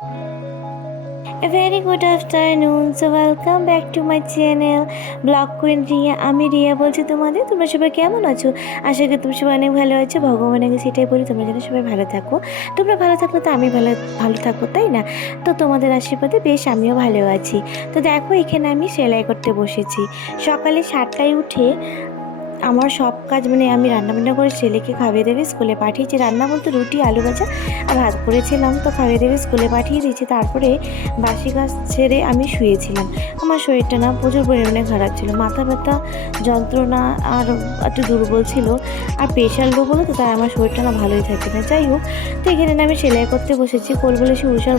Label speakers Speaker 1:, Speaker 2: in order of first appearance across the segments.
Speaker 1: A very good afternoon. So, welcome back to my channel. Blog queen Riya আমি রিয়া বলছি তোমাদের। তোমরা সবাই কেমন আছো? আশা করি তুমি সবাই অনেক ভালো আছো। ভগবানকে সেটাই বলি, তোমরা যেন সবাই ভালো থাকো। তোমরা ভালো থাকলে তো আমি ভালো ভালো থাকব, তাই না? তো তোমাদের আশীর্বাদে বেশ আমিও ভালো আছি। তো দেখো, এখানে আমি সেলাই করতে বসেছি। সকালে সাতটায় উঠে আমার সব কাজ মানে আমি রান্নাবান্না করে ছেলেকে খাইয়ে দেবে, স্কুলে পাঠিয়েছি। রান্না বলতে রুটি, আলু ভাজা আর ভাত করেছিলাম, তো খাইয়ে দেবে, স্কুলে পাঠিয়ে দিয়েছি। তারপরে বাসি গাছ ছেড়ে আমি শুয়েছিলাম। আমার শরীরটা না প্রচুর পরিমাণে খারাপ ছিল। মাথা ব্যথা, যন্ত্রণা আর একটু দুর্বল ছিল। আর প্রেশার লো বলে তো, তাই আমার শরীরটা না ভালোই থাকে না। যাই হোক, তো এখানে না আমি সেলাই করতে বসেছি। কোল বলে সে উষার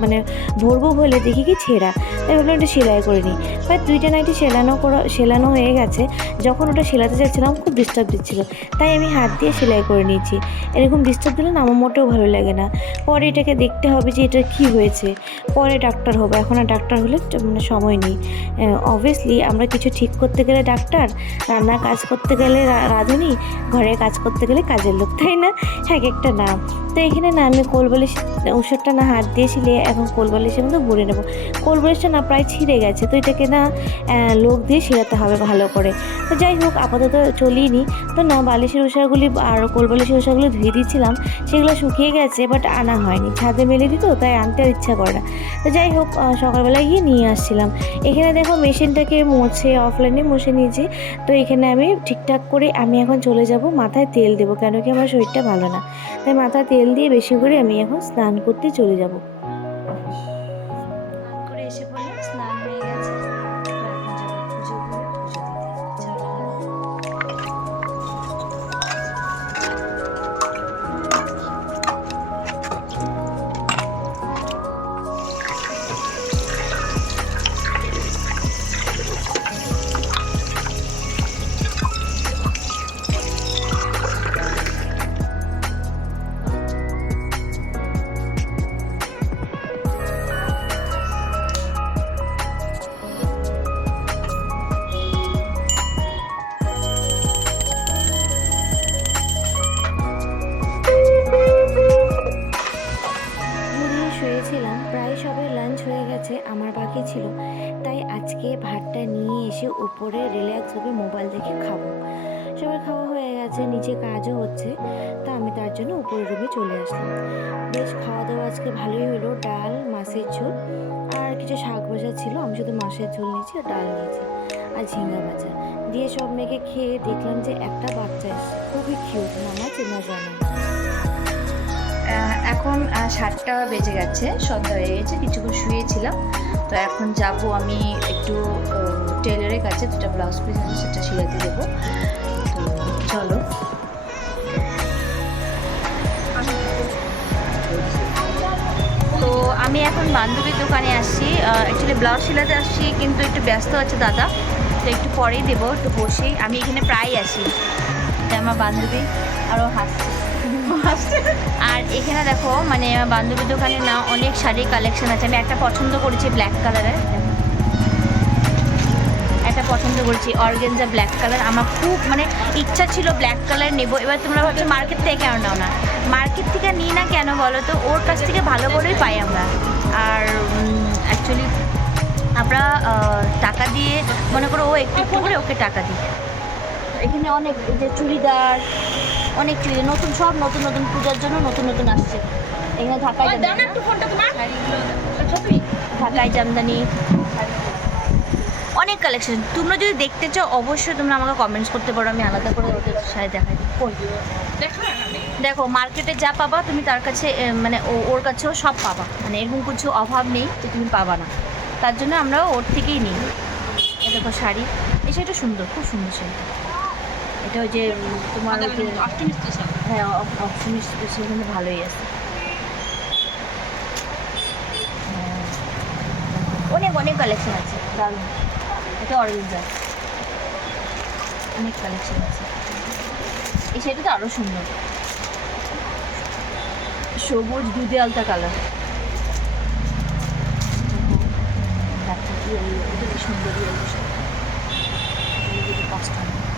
Speaker 1: মানে ভরবো বলে দেখি কি ছেঁড়া। তাই ভাবলাম একটু সেলাই করে নিই। প্রায় দুইটা নাইটি সেলানো করা, সেলানো হয়ে গেছে। যখন ওটা সেলাতে যাচ্ছিলাম খুব ডিস্টার্ব দিচ্ছিল তাই আমি হাত দিয়ে সেলাই করে নিয়েছি। এরকম ডিস্টার্ব দিলে না আমার মোটেও ভালো লাগে না। পরে এটাকে দেখতে হবে যে এটা কি হয়েছে। পরে ডাক্তার হব। এখন আর ডাক্তার হলে মানে সময় নেই। অবভিয়াসলি আমরা কিছু ঠিক করতে গেলে ডাক্তার, রান্নার কাজ করতে গেলে রাঁধুনি, ঘরের কাজ করতে গেলে কাজের লোক, তাই না? এক একটা নাম তো এখানে না আমি কোলবালিশ ওষুধটা না হাত দিয়ে ছিলে এখন কোলবালিশের মধ্যে ভরে নেব। কোলবালিশটা না প্রায় ছিঁড়ে গেছে। তো এটাকে না লোক দিয়ে ছিঁড়াতে হবে ভালো করে। তো যাই হোক, আপাতত চলিয়ে নি তো না, বালিশের উষাগুলি আর কোলবালিশের উষাগুলো ধুয়ে দিয়েছিলাম। সেগুলো শুকিয়ে গেছে বাট আনা হয়নি। ছাদে মেলে দিত, তাই আনতে আর ইচ্ছা করে না। তো যাই হোক সকালবেলায় গিয়ে নিয়ে আসছিলাম। এখানে দেখো মেশিনটাকে মুছে অফলাইনে মুছে নিয়েছি। তো এখানে আমি ঠিকঠাক করে আমি এখন চলে যাব, মাথায় তেল দেবো, কেন কি আমার শরীরটা ভালো না। তাই মাথায় তেল দিয়ে বেশি করে আমি এখন স্নান করতে চলে যাব। করে এসে স্নান হয়ে গেছে। উপরে রিল্যাক্স হবে মোবাইল দেখে খাব। সবার খাওয়া হয়ে গেছে, নিচে কাজও হচ্ছে, তা আমি তার জন্য উপরের রুমে চলে আসলাম। বেশ খাওয়া দাওয়া আজকে ভালোই হলো, ডাল, মাছের ঝোল, আর কিছু শাক ভাজা ছিল, আমি শুধু মাছের ঝোল নিয়েছি আর ডাল নিয়েছি, আর ঝিঙ্গা ভাজা। দিয়ে সব মেয়েকে খেয়ে দেখলাম যে একটা বাচ্চা এসছে, খুবই কিউট মামা চেনা জানে।
Speaker 2: এখন সাতটা বেজে গেছে, সন্ধ্যা হয়ে গেছে, কিছুক্ষণ শুয়েছিলাম, তো এখন যাব আমি একটু টেলারের কাছে দুটা ব্লাউজ পিস আছে সেটা সিলাতে দেবো। তো চলো। তো আমি এখন বান্ধবীর দোকানে আসছি। অ্যাকচুয়ালি ব্লাউজ সিলাতে আসছি কিন্তু একটু ব্যস্ত আছে দাদা। তো একটু পরেই দেবো একটু বসেই। আমি এখানে প্রায় আসি। আমার বান্ধবী আরও হাসছে। আর এখানে দেখো মানে আমার বান্ধবীর দোকানে না অনেক শাড়ির কালেকশন আছে। আমি একটা পছন্দ করেছি ব্ল্যাক কালারের একটা পছন্দ করেছি। অর্গেনজা ব্ল্যাক কালার আমার খুব মানে ইচ্ছা ছিল ব্ল্যাক কালার নেব। এবার তোমরা ভাবছ মার্কেট থেকে কেন নাও না। মার্কেট থেকে নিই না কেন বলো তো? ওর কাছ থেকে ভালো করেই পাই আমরা। আর অ্যাকচুয়ালি আমরা টাকা দিয়ে মনে করো ও একটু একটু করে ওকে টাকা দিই। এখানে অনেক যে চুড়িদার অনেক চুড়িদার নতুন সব নতুন নতুন পূজার জন্য নতুন নতুন আসছে। এখানে ঢাকায় ঢাকায় জামদানি। অনেক কালেকশন তোমরা যদি দেখতে চাও অবশ্যই তোমরা আমাকে কমেন্টস করতে পারো আমি আলাদা করে ওদের শাড়ি দেখাই। দেখো মার্কেটে যা পাবা তুমি তার কাছে মানে ওর কাছেও সব পাবা। মানে এরকম কিছু অভাব নেই যে তুমি পাবা না। তার জন্য আমরা ওর থেকেই নিই। দেখো শাড়ি। এই শাড়িটা সুন্দর খুব সুন্দর শাড়ি। এটা ওই যে তোমার যে- হ্যাঁ স্পেশাল কিন্তু ভালোই আছে। হ্যাঁ। অনেক অনেক কালেকশন আছে। দারুণ। এটা অরেঞ্জ অরেঞ্জার অনেক কালেকশন আছে। এই শাড়িটা তো আরও সুন্দর। সবুজ দুধে আলতা কালার সুন্দর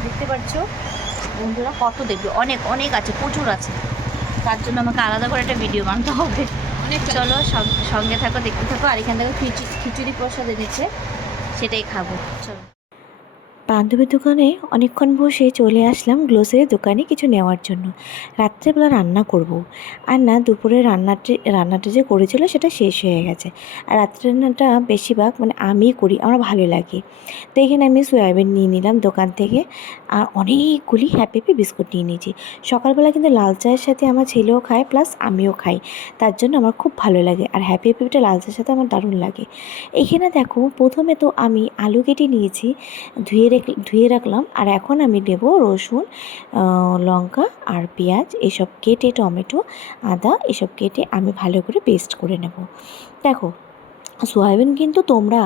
Speaker 2: দেখতে পাচ্ছ? বন্ধুরা কত দেখবে? অনেক অনেক আছে প্রচুর আছে। তার জন্য আমাকে আলাদা করে একটা ভিডিও বানাতে হবে। চলো সঙ্গে থাকো দেখতে থাকো। আর এখান থেকে খিচুড়ি খিচুড়ি প্রসাদ এনেছে। সেটাই খাব চলো।
Speaker 1: বান্ধবীর দোকানে অনেকক্ষণ বসে চলে আসলাম গ্লোসারি দোকানে কিছু নেওয়ার জন্য। রাত্রেবেলা রান্না করব। আর না দুপুরে রান্নাটি, রান্নাটা যে করেছিল সেটা শেষ হয়ে গেছে। আর রাত্রে রান্নাটা বেশিরভাগ মানে আমিই করি, আমার ভালো লাগে। তো এখানে আমি সয়াবিন নিয়ে নিলাম দোকান থেকে। আর অনেকগুলি হ্যাপি হ্যাপি বিস্কুট নিয়ে নিয়েছি। সকালবেলা কিন্তু লাল চায়ের সাথে আমার ছেলেও খায়, প্লাস আমিও খাই। তার জন্য আমার খুব ভালো লাগে। আর হ্যাপি হ্যাপিটা লাল চায়ের সাথে আমার দারুণ লাগে। এখানে দেখো, প্রথমে তো আমি আলু কেটে নিয়েছি, ধুয়ে ধুয়ে রাখলাম। আর এখন আমি দেব রসুন লঙ্কা আর পেঁয়াজ, এসব কেটে টমেটো, আদা, এসব কেটে আমি ভালো করে পেস্ট করে নেব। দেখো সয়াবিন কিন্তু তোমরা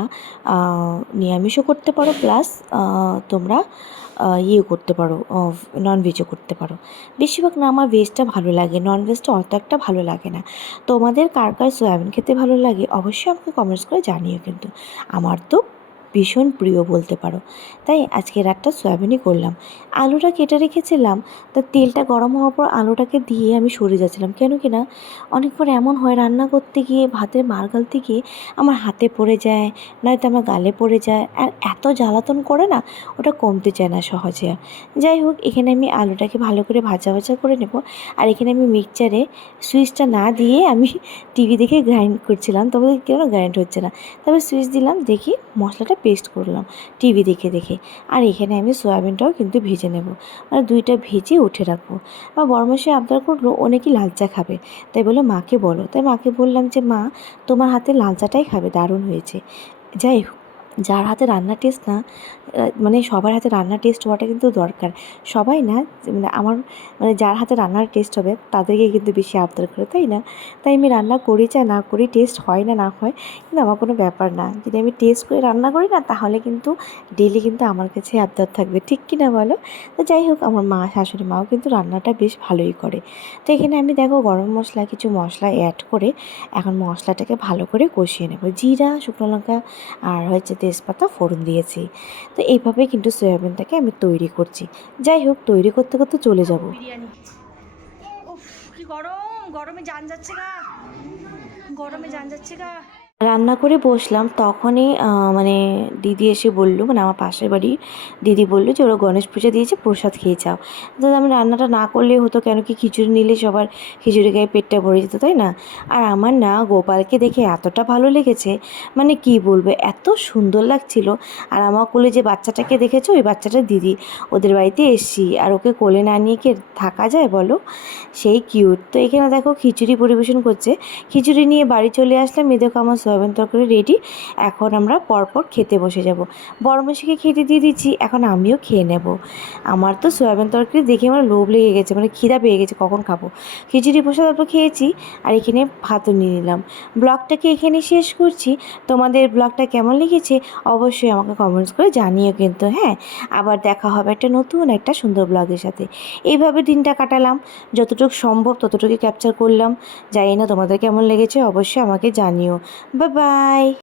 Speaker 1: নিরামিষও করতে পারো প্লাস তোমরা ইয়ে করতে পারো ননভেজও করতে পারো। বেশিরভাগ না আমার ভেজটা ভালো লাগে ননভেজটা অত একটা ভালো লাগে না। তোমাদের কার কার সয়াবিন খেতে ভালো লাগে, অবশ্যই আমাকে কমেন্টস করে জানিও কিন্তু। আমার তো ভীষণ প্রিয় বলতে পারো। তাই আজকে রাতটা সয়াবিনই করলাম। আলুটা কেটে রেখেছিলাম, তা তেলটা গরম হওয়ার পর আলুটাকে দিয়ে আমি সরে যাচ্ছিলাম। কেন কি না, অনেকবার এমন হয় রান্না করতে গিয়ে ভাতের মার গালতে গিয়ে আমার হাতে পড়ে যায়, নয়তো আমার গালে পড়ে যায়, আর এত জ্বালাতন করে না, ওটা কমতে চায় না সহজে। যাই হোক, এখানে আমি আলুটাকে ভালো করে ভাজা ভাজা করে নেব। আর এখানে আমি মিক্সচারে সুইচটা না দিয়ে আমি টিভি দেখে গ্রাইন্ড করছিলাম। তবে কেন গ্রাইন্ড হচ্ছে না? তবে সুইচ দিলাম, দেখি মশলাটা পেস্ট করলাম টিভি দেখে দেখে। আর এখানে আমি সয়াবিনটাও কিন্তু ভেজে নেব। মানে দুইটা ভেজে উঠে রাখব। আমার বড়মাসে আবদার করল, অনেকেই লালচা লাল চা খাবে। তাই বলে মাকে বলো। তাই মাকে বললাম যে, মা, তোমার হাতে লাল চাটাই খাবে। দারুণ হয়েছে। যাই হোক যার হাতে রান্নার টেস্ট না মানে সবার হাতে রান্নার টেস্ট হওয়াটা কিন্তু দরকার। সবাই না মানে আমার মানে যার হাতে রান্নার টেস্ট হবে, তাদেরকে কিন্তু বেশি আবদার করে, তাই না? তাই আমি রান্না করি চাই, না করি টেস্ট হয় না না হয়, কিন্তু আমার কোনো ব্যাপার না। যদি আমি টেস্ট করে রান্না করি না, তাহলে কিন্তু ডেলি কিন্তু আমার কাছে আবদার থাকবে। ঠিক কি না বলো? তো যাই হোক, আমার মা, শাশুড়ি মাও কিন্তু রান্নাটা বেশ ভালোই করে। তো এখানে আমি দেখো গরম মশলা, কিছু মশলা অ্যাড করে, এখন মশলাটাকে ভালো করে কষিয়ে নেব। জিরা, শুকনো লঙ্কা, আর হচ্ছে তেজপাতা ফোড়ন দিয়েছি। তো এইভাবে কিন্তু সয়াবিনটাকে আমি তৈরি করছি। যাই হোক, তৈরি করতে করতে চলে যাব।
Speaker 2: গরম! গরমে যান যাচ্ছে গা। গরমে যান যাচ্ছে গা।
Speaker 1: রান্না করে বসলাম। তখনই মানে দিদি এসে বলল মানে আমার পাশের বাড়ি দিদি বলল যে, ওরা গণেশ পূজা দিয়েছে, প্রসাদ খেয়ে যাও। তো আমি রান্নাটা না করলে হতো কেন কি? খিচুড়ি নিলে সবার খিচুড়ি গায়ে পেটটা ভরে যেত, তাই না? আর আমার না গোপালকে দেখে এতটা ভালো লেগেছে মানে কি বলব, এত সুন্দর লাগছিল। আর আমার কোলে যে বাচ্চাটাকে দেখেছ, ওই বাচ্চাটা দিদি, ওদের বাড়িতে এসছি। আর ওকে কোলে না নিয়ে কি থাকা যায় বলো? সেই কিউট তো এখানে দেখো খিচুড়ি পরিবেশন করছে। খিচুড়ি নিয়ে বাড়ি চলে আসলাম, এ আমার সয়াবিন তরকারি রেডি এখন আমরা পরপর খেতে বসে যাব। বড়মাসিকে খেতে দিয়ে দিচ্ছি, এখন আমিও খেয়ে নেব। আমার তো সয়াবিন তরকারি দেখে আমার লোভ লেগে গেছে মানে খিদা পেয়ে গেছে, কখন খাব? খিচুড়ি বসে তারপর খেয়েছি আর এখানে ভাতও নিয়ে নিলাম। ব্লগটাকে এখানে শেষ করছি। তোমাদের ব্লগটা কেমন লেগেছে অবশ্যই আমাকে কমেন্টস করে জানিও কিন্তু হ্যাঁ? আবার দেখা হবে একটা নতুন, একটা সুন্দর ব্লগের সাথে। এইভাবে দিনটা কাটালাম। যতটুকু সম্ভব ততটুকু ক্যাপচার করলাম। জানি না তোমাদের কেমন লেগেছে অবশ্যই আমাকে জানিও। Bye-bye.